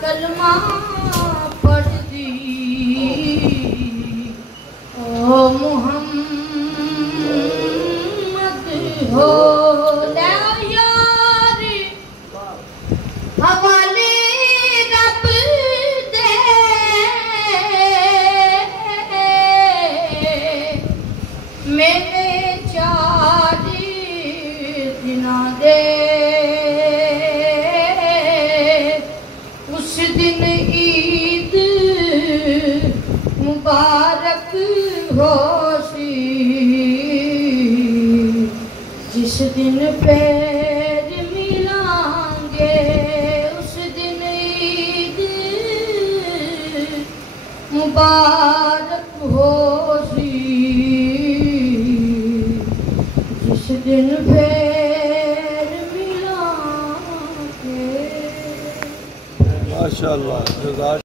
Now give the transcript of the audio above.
कलमा पढ़ दी ओ मुहम्मद हो यार हवाले रब दे मेरे चार दिना दे उस दिन ईद मुबारक होसी जिस दिन पैर मिलांगे उस दिन ईद मुबारक होसी जिस दिन पैर मिलांगे। माशाअल्लाह।